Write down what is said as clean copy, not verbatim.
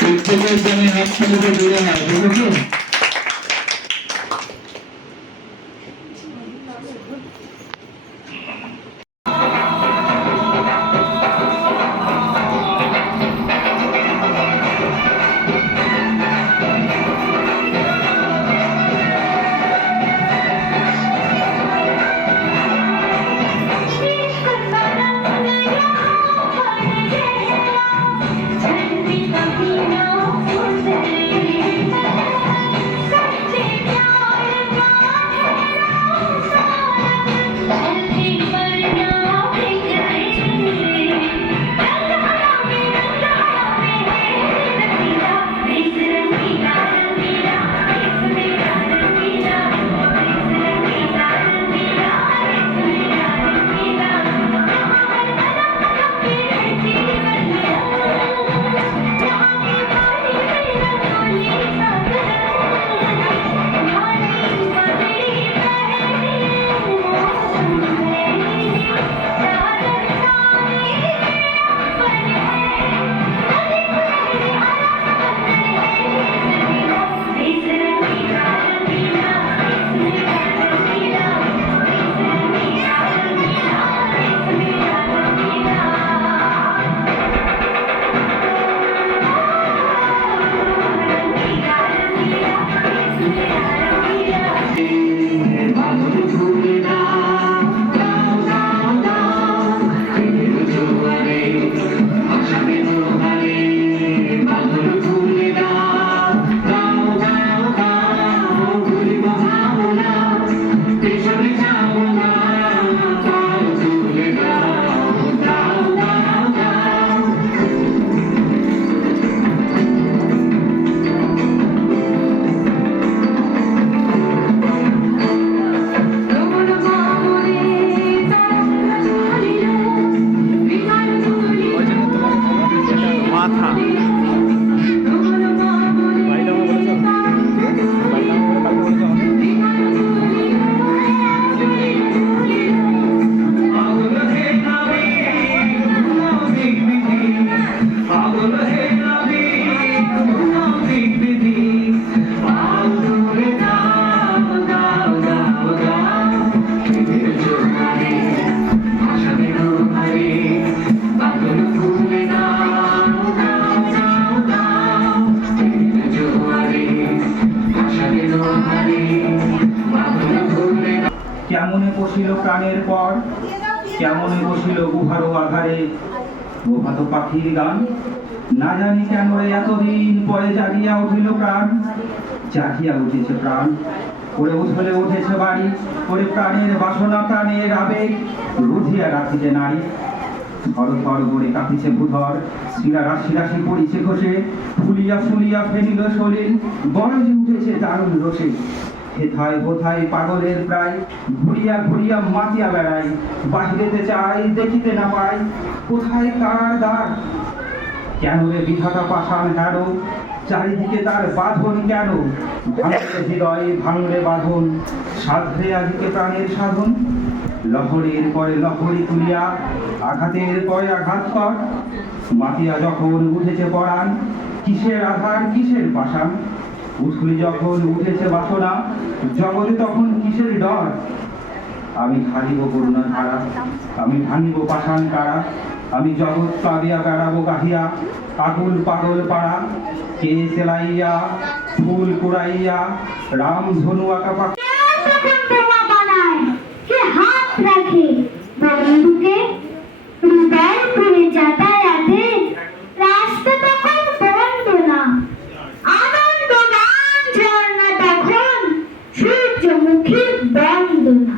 প্রত্যেকের জন্য হাত তুলে জোরে হয়, বুঝেছো? কেমনে বসিল প্রাণের পর, কেমনে বসিল গুহারো আধারে প্রভাত পাখির গান। না জানি কেন রে এতদিন পরে জাগিয়া উঠিল প্রাণ, জাগিয়া উঠেছে প্রাণ, ওরে উঠলে উঠেছে বাড়ি, ওরে প্রাণের বাসনা প্রাণের আবেগ রুধিয়া রাখিতে নারী। থর থর করে কাঁপিছে ভূধর, শিরা রাশি রাশি পড়িছে ঘষে, ফুলিয়া ফুলিয়া ফেলিল শরীর, বরজে উঠেছে দারুণ রসে। হেথায় বোথায় পাগলের প্রায়, ঘুরিয়া ঘুরিয়া মাতিয়া বেড়াই, বাহিরেতে চাই দেখিতে না পাই, কোথায় কার দ্বার। কেন রে বিধাতা পাষাণ হেরো, চারিদিকে তার বাঁধন কেন, ভাঙলে হৃদয় ভাঙলে বাঁধন, সাধরে আদিকে প্রাণের সাধন। লহরীর পরে লহরী তুলিয়া, আঘাতের পরে আঘাত কর, মাতিয়া যখন উঠেছে পরাণ, কিসের আধার কিসের পাষাণ। উঠলি যখন উঠেছে বাসনা, জগতে তখন কিসের ডর। আমি হারিব করুণা ধারা, আমি ভাঙিব পাষাণ কারা, আমি জগৎ কাঁদিয়া বেড়াবো গাহিয়া, আকুল পাগল পাড়া। কে সেলাইয়া ফুল কুড়াইয়া, রাম ধনু আঁকা পাখি কে হাত রাখে বন্ধুকে হৃদয় করে যাতায়াতে, রাস্তা তখন বন্ধ না, আনন্দ গান ঝর্ণা তখন সূর্যমুখীর বন্দনা।